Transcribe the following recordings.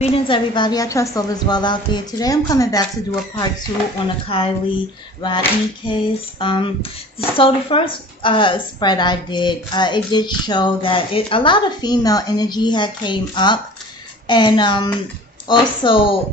Greetings, everybody. I trust all is well out there. Today, I'm coming back to do a part 2 on a Kiely Rodni case. So the first spread I did, it did show that a lot of female energy had came up, and also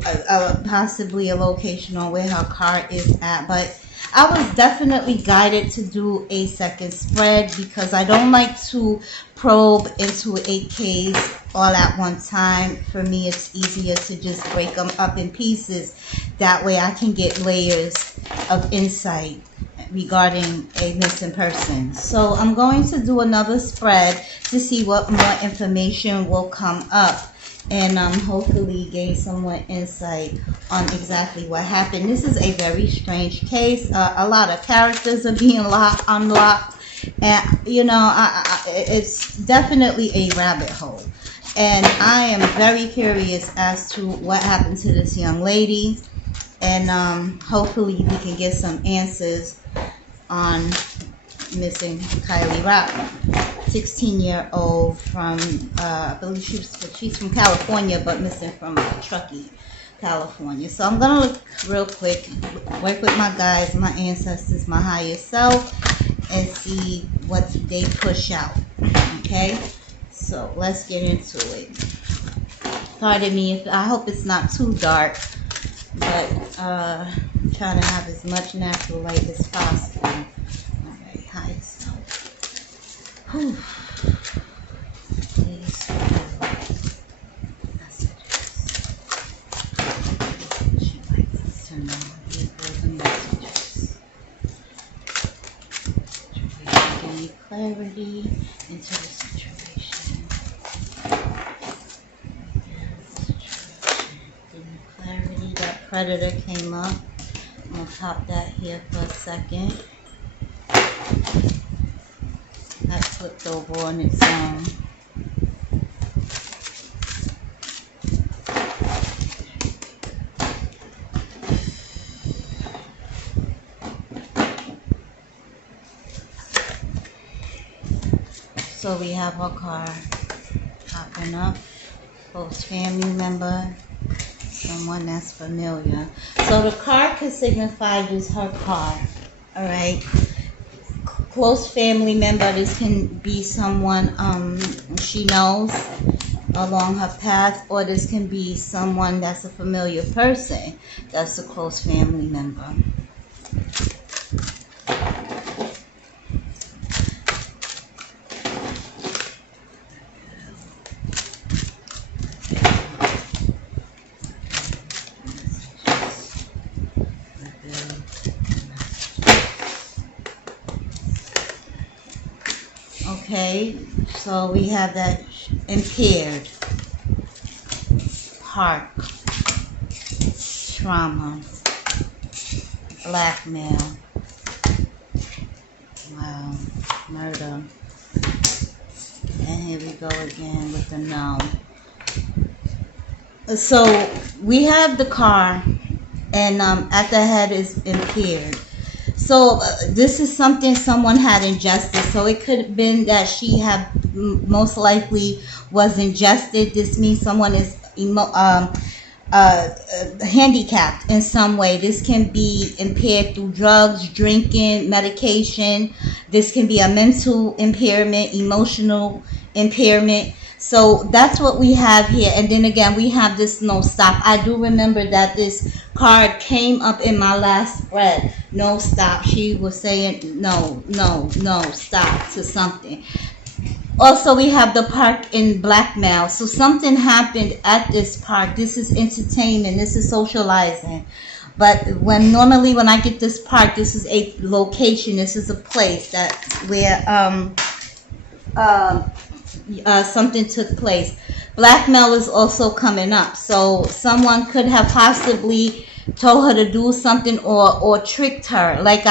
possibly a location on where her car is at. But I was definitely guided to do a second spread because I don't like to probe into a case all at one time. For me, it's easier to just break them up in pieces. That way I can get layers of insight regarding a missing person. So I'm going to do another spread to see what more information will come up, and hopefully gain some more insight on exactly what happened. This is a very strange case. A lot of characters are being unlocked, and it's definitely a rabbit hole. And I am very curious as to what happened to this young lady, and hopefully we can get some answers on missing Kiely Rodni, 16-year-old from, I believe she's from California, but missing from Truckee, California. So I'm going to look real quick, work with my guides, my ancestors, my higher self, and see what they push out, okay? So let's get into it. Pardon me, I hope it's not too dark, but I'm trying to have as much natural light as possible. Alright, higher self. Whew. Please she likes to know. Give the messages. Give me clarity into the situation. Predator came up. I'm going to pop that here for a second. That flipped over on its own. So we have our car popping up. Close family member. Someone that's familiar. So the car could signify just her car. Alright. Close family member. This can be someone she knows along her path, or this can be someone that's a familiar person that's a close family member. Okay, so we have that impaired, heart, trauma, blackmail, wow, murder, and here we go again with the no. So we have the car, and at the head is impaired. So this is something someone had ingested. So it could have been that she had most likely was ingested. This means someone is handicapped in some way. This can be impaired through drugs, drinking, medication. This can be a mental impairment, emotional impairment. So that's what we have here. And then again, we have this no stop. I do remember that this card came up in my last spread. No stop. She was saying no, no, no, stop to something. Also, we have the park in blackmail. So something happened at this park. This is entertainment. This is socializing. But normally when I get this park, this is a location. This is a place that where something took place. Blackmail is also coming up. So someone could have possibly told her to do something or tricked her. Like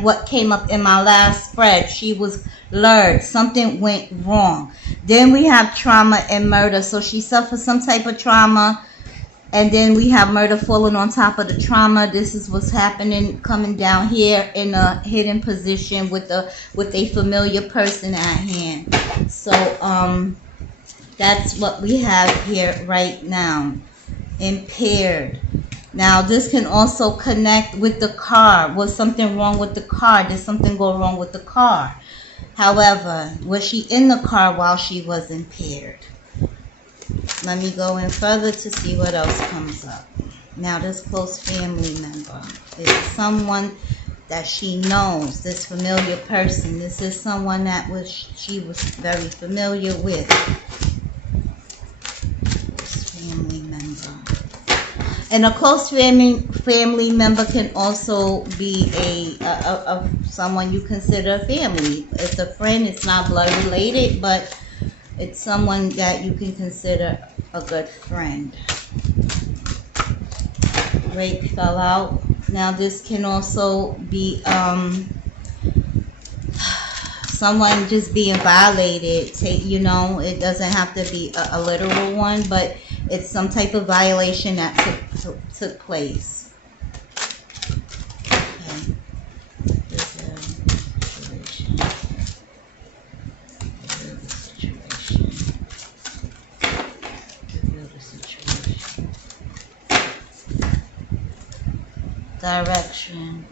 what came up in my last spread. She was lured. Something went wrong. Then we have trauma and murder. So she suffered some type of trauma. And then we have murder falling on top of the trauma. This is what's happening, coming down here in a hidden position with a familiar person at hand. So that's what we have here right now. impaired. Now, this can also connect with the car. Was something wrong with the car? Did something go wrong with the car? However, was she in the car while she was impaired? Let me go in further to see what else comes up. Now, this close family member is someone that she knows, this familiar person. This is someone that she was very familiar with. This family member. And a close family member can also be a someone you consider family. It's a friend. It's not blood related, but it's someone that you can consider a good friend. Rape fell out. Now this can also be someone just being violated. It doesn't have to be a literal one, but it's some type of violation that took place. Okay. Direction.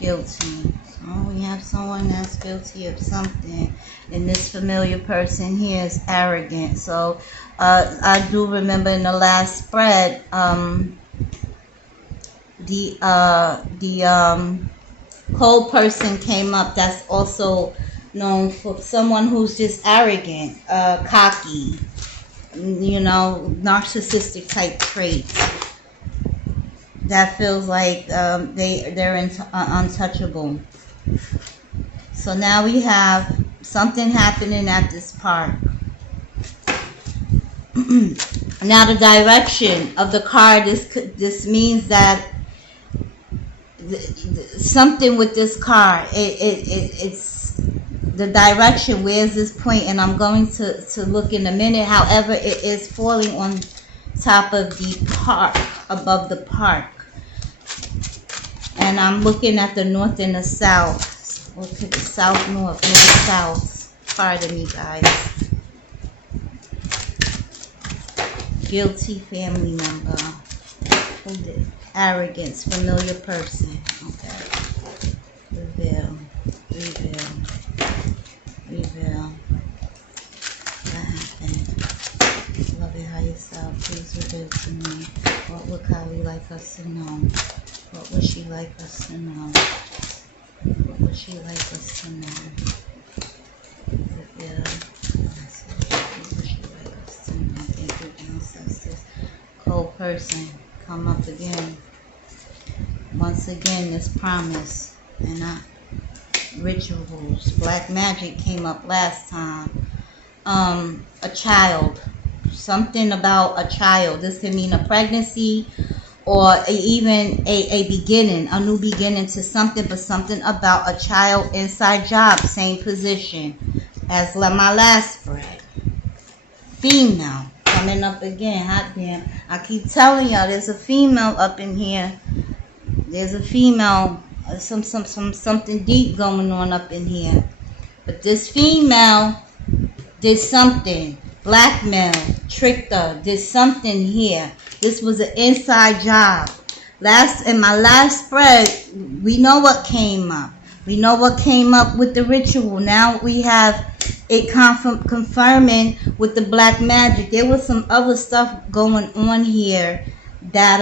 Guilty. So we have someone that's guilty of something, and this familiar person here is arrogant. So I do remember in the last spread, the whole person came up. That's also known for someone who's just arrogant, cocky, narcissistic type traits. That feels like they're untouchable. So now we have something happening at this park. Now the direction of the car. This means that something with this car. It's the direction. Where's this point? And I'm going to look in a minute. However, it is falling on top of the park, above the park. And I'm looking at the north and the south. Or to the south, north, south. Pardon me, guys. Guilty family member. Arrogance, familiar person. Okay. Reveal. What happened? Love it how yourself. Please reveal to me. What would Kiely like us to know? What would she like us to know? What would she like us to know? Reveal. What would she like us to know? Thank you, ancestors. Cold person. Come up again. Once again, this promise and not rituals. Black magic came up last time. A child. Something about a child. This can mean a pregnancy or even a beginning, a new beginning to something, but something about a child, inside job, same position as my last spread. Female. Coming up again. Hot damn. I keep telling y'all there's a female up in here. There's a female, something deep going on up in here. But this female did something. Blackmail, tricked her, did something here. This was an inside job. In my last spread, we know what came up. We know what came up with the ritual. Now we have it confirming with the black magic. There was some other stuff going on here that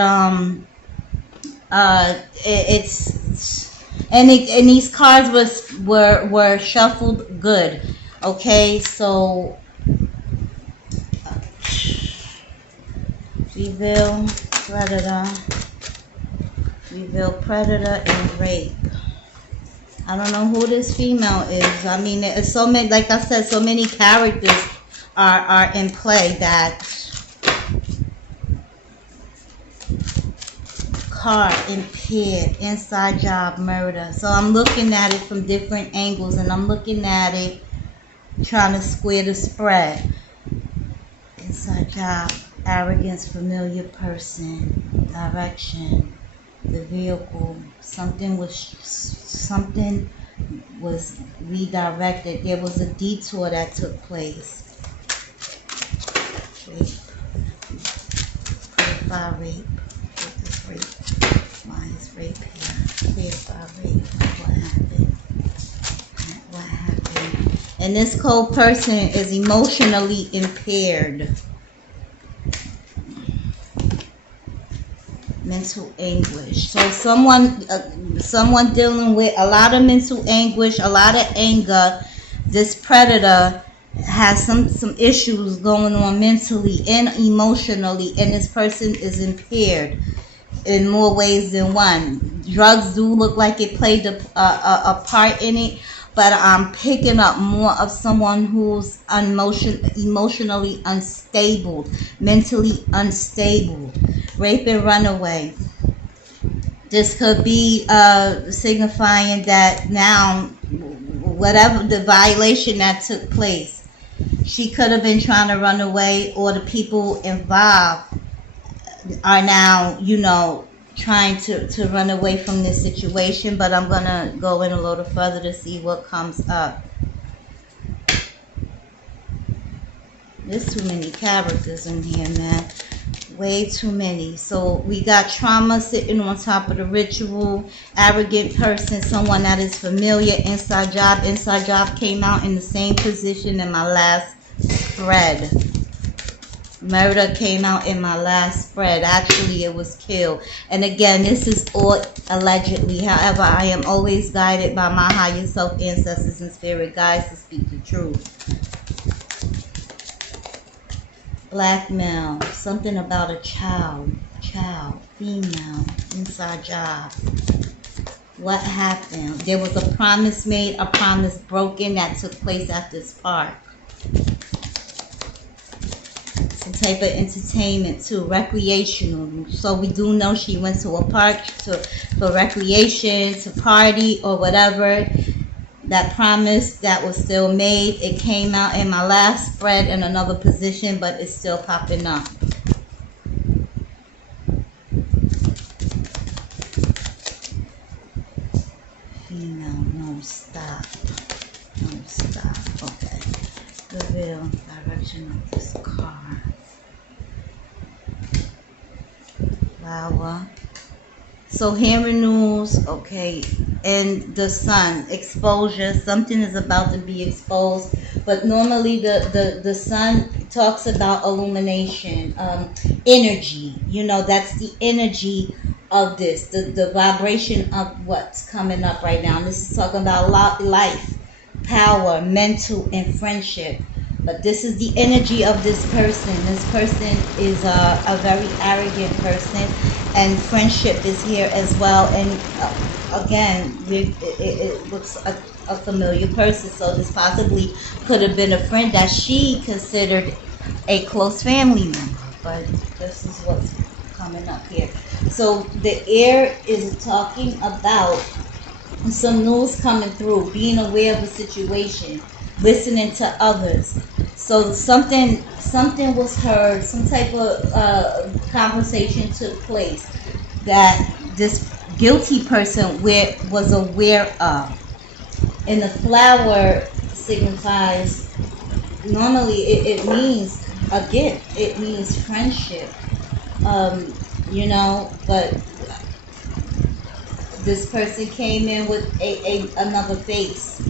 and these cards were shuffled good. Okay, so reveal predator and rape. I don't know who this female is. I mean, it's so many, like I said, so many characters are in play. That car, impaired, inside job, murder. So I'm looking at it from different angles, and I'm looking at it trying to square the spread. Inside job, arrogance, familiar person, direction, the vehicle. Something was redirected. There was a detour that took place. Rape. Clarify rape. What is rape? Why is rape here? Clarify rape. What happened? What happened? And this co-person is emotionally impaired. Mental anguish. So someone dealing with a lot of mental anguish, a lot of anger. This predator has some issues going on mentally and emotionally, and this person is impaired in more ways than one. Drugs do look like it played a part in it, but I'm picking up more of someone who's emotionally unstable, mentally unstable. Rape and runaway. This could be signifying that now, whatever the violation that took place, she could have been trying to run away, or the people involved are now, trying to run away from this situation. But I'm going to go in a little further to see what comes up. There's too many characters in here, man. Way too many. So we got trauma sitting on top of the ritual. Arrogant person, someone that is familiar. Inside job. Inside job came out in the same position in my last spread. Murder came out in my last spread. Actually, it was killed. And again, this is all allegedly. However, I am always guided by my higher self, ancestors, and spirit guides to speak the truth. Blackmail, something about a child, female, inside job. What happened? There was a promise made, a promise broken that took place at this park. Some type of entertainment too, recreational. So we do know she went to a park for recreation, to party or whatever. That promise that was still made, it came out in my last spread in another position, but it's still popping up. Female, no, stop. No, stop. Okay. The real direction of this car. Flower. So hearing news, okay, and the sun, exposure, something is about to be exposed, but normally the sun talks about illumination, energy, that's the energy of this, the vibration of what's coming up right now. And this is talking about life, power, mental, and friendship. But this is the energy of this person. This person is a very arrogant person, and friendship is here as well. And again, it looks a familiar person. So this possibly could have been a friend that she considered a close family member. But this is what's coming up here. So the air is talking about some news coming through, being aware of a situation, listening to others. So something was heard, some type of conversation took place that this guilty person was aware of. And the flower signifies, normally it means a gift, it means friendship, but this person came in with another face.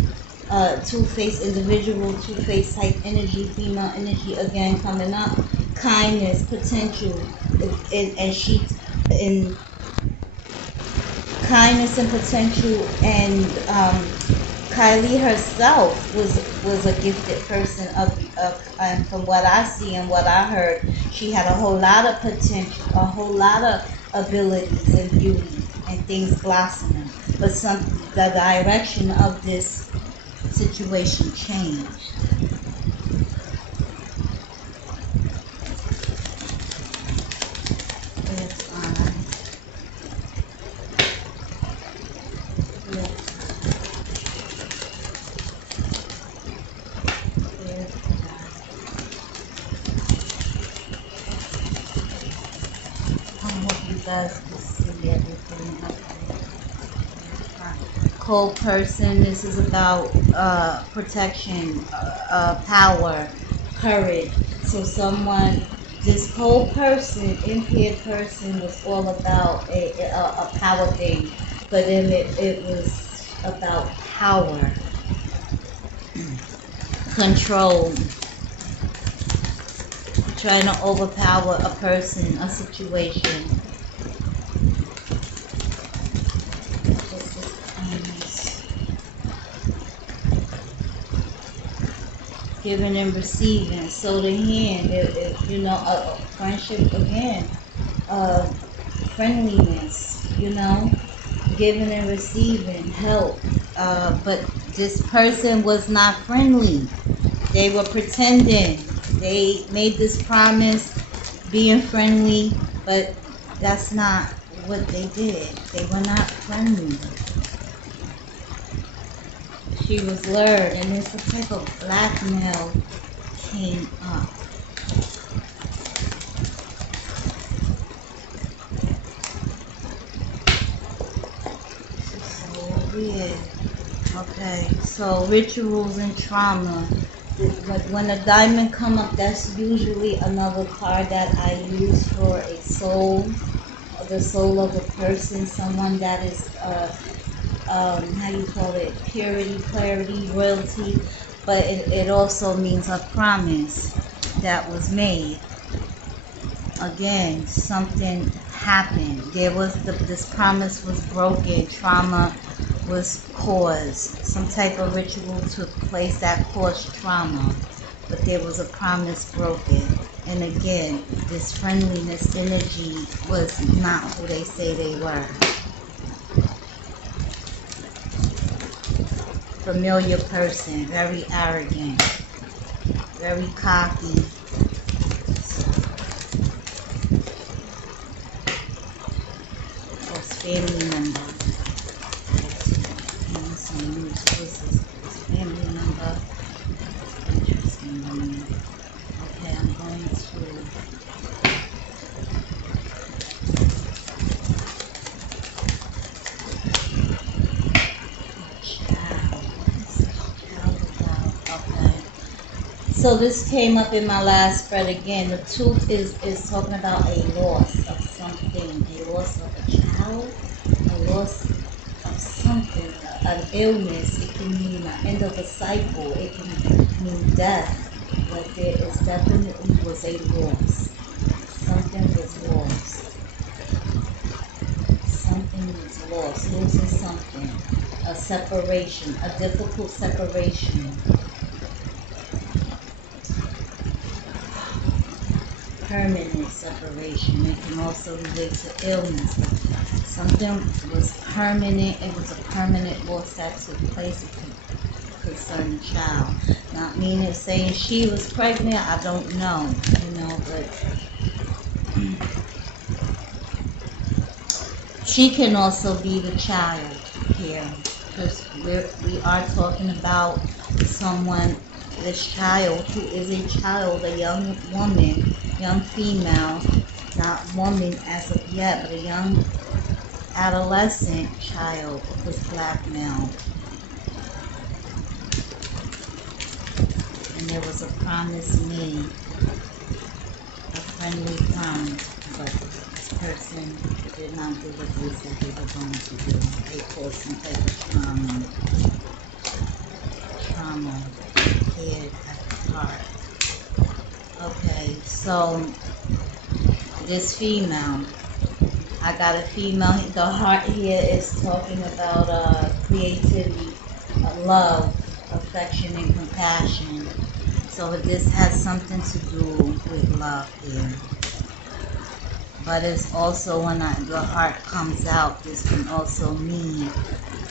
Two-faced individual, two-faced type energy, female energy again coming up. Kindness, potential, and she in kindness and potential. And Kiely herself was a gifted person and from what I see and what I heard, she had a whole lot of potential, a whole lot of abilities and beauty and things blossoming. But the direction of this situation changed. That's fine. I hope you guys can see everything. Cold person, this is about protection, power, courage, So someone, this whole person, impaired person, was all about a power thing. For them, it was about power, control, trying to overpower a person, a situation. Giving and receiving. So the hand, a friendship again, friendliness, giving and receiving, help. But this person was not friendly. They were pretending. They made this promise, being friendly, but that's not what they did. They were not friendly. She was lured, and it's a type of blackmail came up. This is so weird. Okay, so rituals and trauma. When a diamond come up, that's usually another card that I use for a soul, the soul of a person, someone that is how you call it, purity, clarity, royalty, but it also means a promise that was made. Again, something happened. This promise was broken. Trauma was caused. Some type of ritual took place that caused trauma, but there was a promise broken. And again, this friendliness energy was not who they say they were. Familiar person, very arrogant, very cocky. Close family member. And some news voices. Close family member. Interesting woman. Okay, I'm going to So this came up in my last spread again. The tooth is talking about a loss of something, a loss of a child, a loss of something, an illness. It can mean the end of a cycle. It can mean death. But there is definitely was a loss. Something was lost. Something was lost. Losing something. A separation. A difficult separation. Permanent separation. It can also relate to illness. Something was permanent. It was a permanent loss that took place. It could concern the child. Not meaning saying she was pregnant. I don't know. But she can also be the child here, because we are talking about someone. This child who is a child, a young woman, young female, not woman as of yet, but a young adolescent child was blackmailed. And there was a promise made, a friendly promise, but this person did not do what they said they were going to do. They caused some type of trauma here at the heart. Okay, so this female, I got a female. The heart here is talking about creativity, love, affection, and compassion. So this has something to do with love here. But it's also when the heart comes out, this can also mean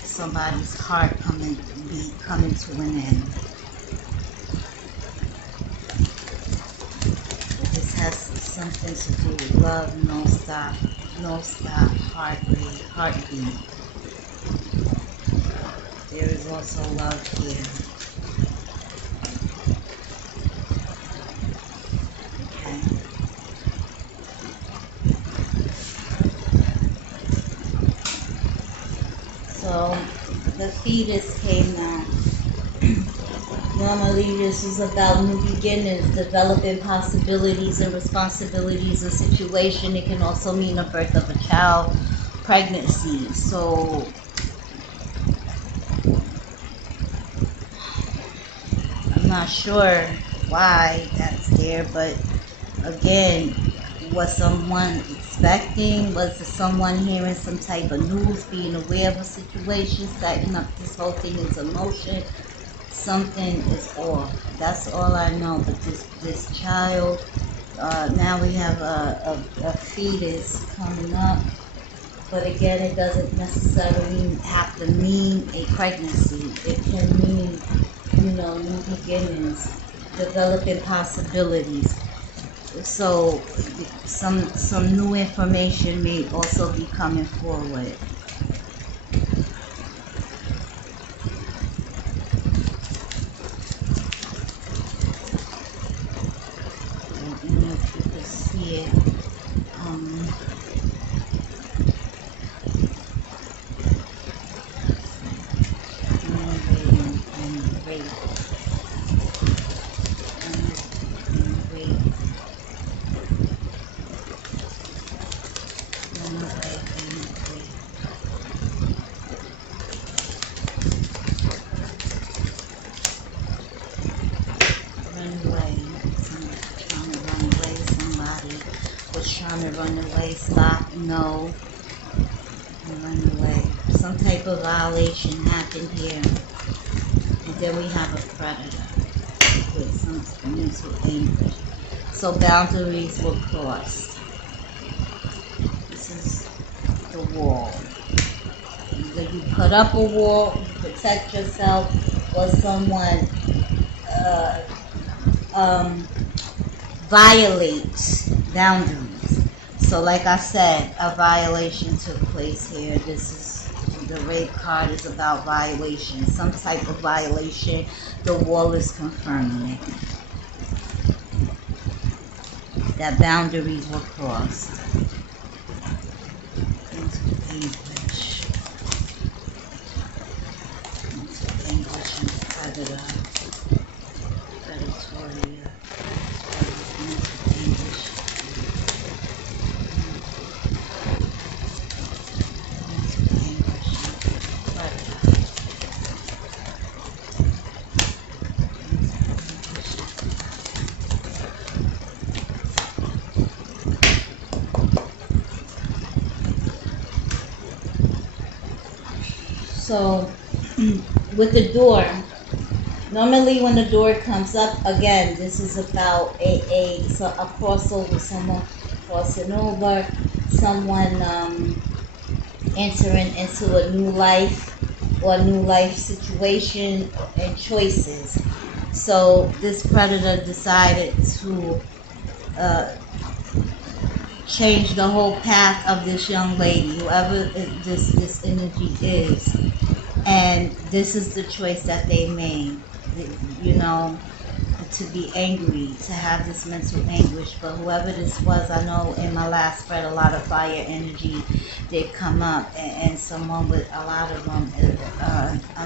somebody's heart coming to an end. This has something to do with love, no stop, heartbeat. There is also love here. Okay. So the fetus came out. Normally, this is about new beginnings, developing possibilities and responsibilities of situation. It can also mean the birth of a child, pregnancy. So, I'm not sure why that's there, but again, was someone expecting? Was someone hearing some type of news, being aware of a situation, setting up this whole thing into motion? Something is off. That's all I know. But this child, now we have a fetus coming up. But again, it doesn't necessarily have to mean a pregnancy. It can mean, new beginnings, developing possibilities. So some new information may also be coming forward. I don't know if you can see it. Trying to run away, stop, no, and run away. Some type of violation happened here. And then we have a predator with some mental anguish. So boundaries were crossed. This is the wall. Either you put up a wall, you protect yourself, or someone violates boundaries. So like I said, a violation took place here. The rape card is about violation, some type of violation. The wall is confirming it. That boundaries were crossed. Into English. Into English and predator. Predatory. So, with the door, normally when the door comes up, again, this is about a crossover, someone crossing over, someone entering into a new life or a new life situation and choices. So this predator decided to change the whole path of this young lady, whoever this energy is. And this is the choice that they made, to be angry, to have this mental anguish. But whoever this was, I know in my last spread a lot of fire energy did come up, and someone with a lot of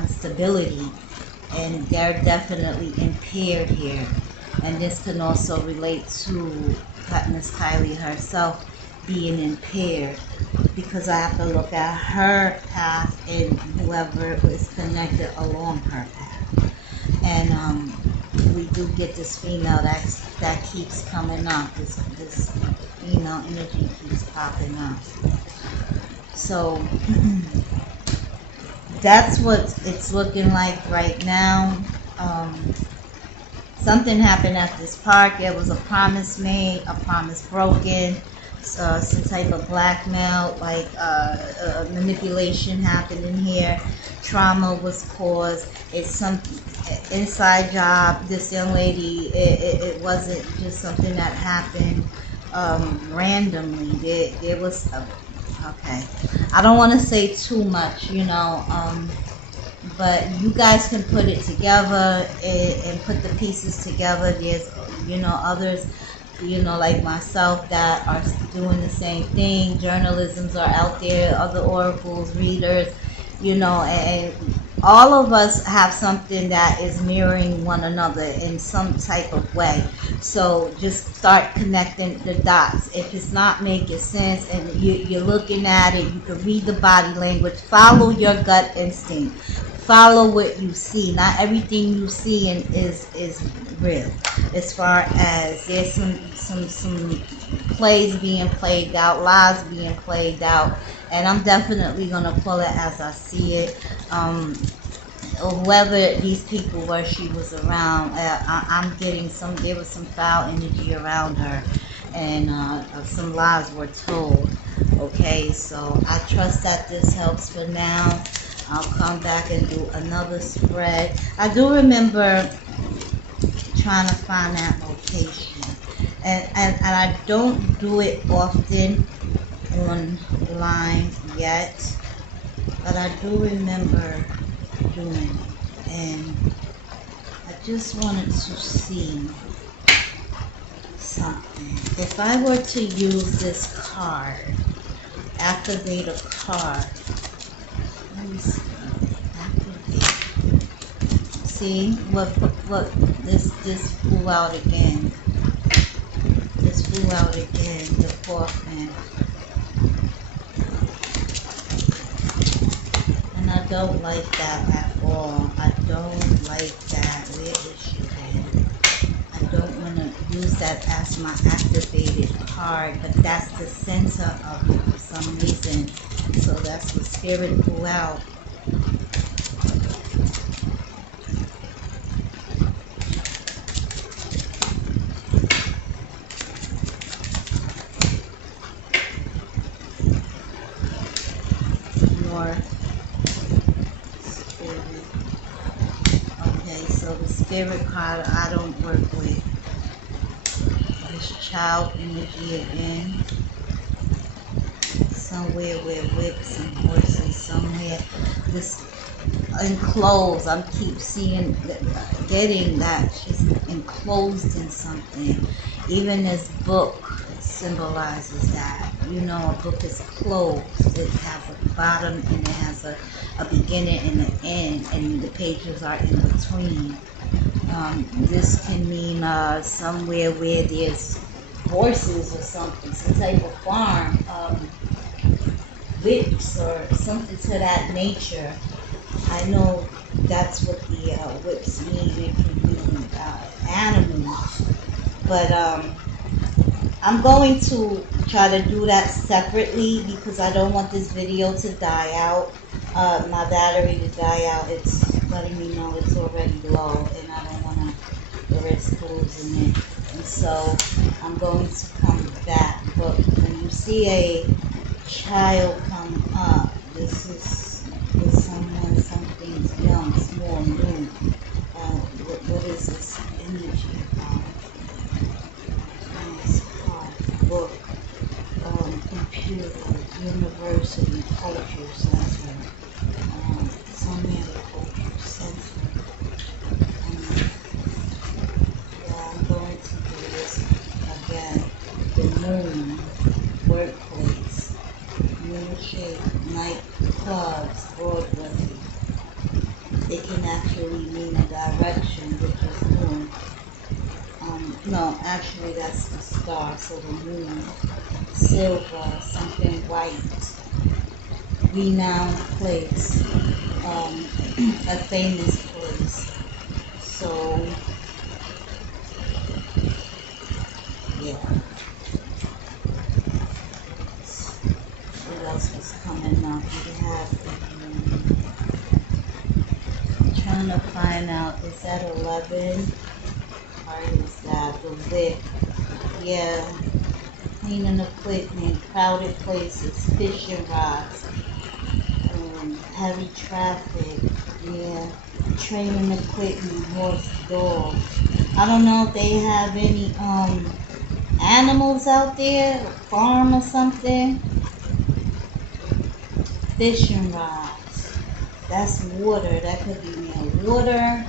instability, and they're definitely impaired here. And this can also relate to Miss Kiely herself being impaired, because I have to look at her path and whoever is connected along her path. And we do get this female that keeps coming up. This female energy keeps popping up. So that's what it's looking like right now. Something happened at this park. There was a promise made, a promise broken. Some type of blackmail, like manipulation happened in here. Trauma was caused. It's some inside job. This young lady, it wasn't just something that happened randomly. There was okay. I don't want to say too much, but you guys can put it together and put the pieces together. There's others, like myself, that are doing the same thing. Journalisms are out there, other oracles, readers, and all of us have something that is mirroring one another in some type of way. So just start connecting the dots. If it's not making sense and you're looking at it, you can read the body language. Follow your gut instinct. Follow what you see. Not everything you see is real. As far as there's some plays being played out, lies being played out, and I'm definitely gonna pull it as I see it. Whoever these people were she was around, I'm getting there was some foul energy around her, and some lies were told. Okay, so I trust that this helps for now. I'll come back and do another spread. I do remember trying to find that location, and I don't do it often online yet, but I do remember doing it, and I just wanted to see something. If I were to use this card, activate a card, let me see, activate. See what this flew out again. This flew out again, the fourth man. And I don't like that at all. I don't like that. Where is she then? I don't want to use that as my activated card, but that's the center of it for some reason. So that's what spirit flew out. Spirit card I don't work with. This child energy again. Somewhere where whips and horses, somewhere this enclosed. I keep seeing, getting that she's enclosed in something. Even this book symbolizes that. You know, a book is closed. It has a bottom and it has a beginning and an end, and the pages are in between. This can mean somewhere where there's horses or something, some type of farm, whips or something to that nature. I know that's what the whips mean. It can mean animals, but I'm going to try to do that separately because I don't want this video to die out. My battery to die out. It's letting me know it's already low, and I don't want to risk losing it. And so I'm going to come back. But when you see a child come up, this is someone, something's young, small, new. What is this energy about? Book, computer, university, culture center, somewhere the culture center. Yeah, I'm going to do this again. The moon, workplace, moon shape, nightclubs, Broadway. It can actually mean a direction, which is moon. No, actually that's the star, so the moon, silver, something white, renowned place, a famous place. So, yeah. What else was coming up? We have, I'm trying to find out, is that 11? Or is that the whip? Yeah. Cleaning equipment, crowded places, fishing rods, heavy traffic, yeah. Training equipment, horse, dog. I don't know if they have any animals out there, a farm or something. Fishing rods. That's water. That could be near water,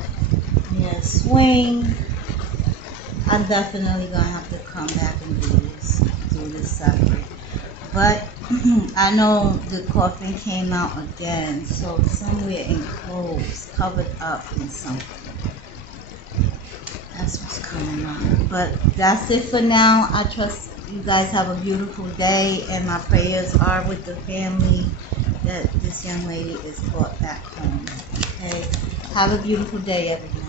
near swing. I'm definitely gonna have to come back and do this separate. But I know the coffin came out again, so somewhere enclosed, covered up in something. That's what's coming up. But that's it for now. I trust you guys have a beautiful day, and my prayers are with the family that this young lady is brought back home. Okay? Have a beautiful day, everyone.